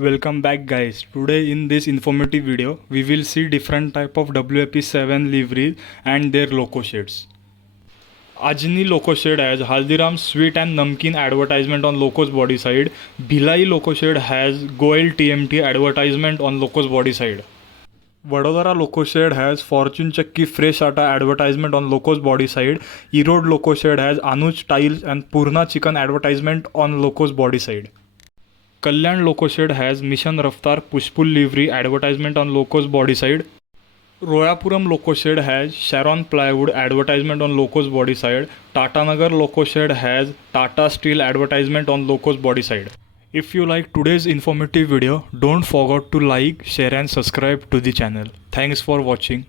Welcome back guys. Today in this informative video we will see different type of WAP-7 livery and their loco shades. Ajni loco shade has Haldiram sweet and namkeen advertisement on Loco's body side. Bhilai loco shade has Goel TMT advertisement on Loco's body side. Vadodara loco shade has Fortune Chakki fresh atta advertisement on Loco's body side. Erode loco shade has Anuj tiles and Purna chicken advertisement on Loco's body side. Kalyan Locosheds has Mission Raftar Pushpull livery advertisement on Loco's body side. Royapuram Locosheds has Sharon Plywood advertisement on Loco's body side. Tatanagar Locosheds has Tata Steel advertisement on Loco's body side. If you like today's informative video, don't forget to like, share and subscribe to the channel. Thanks for watching.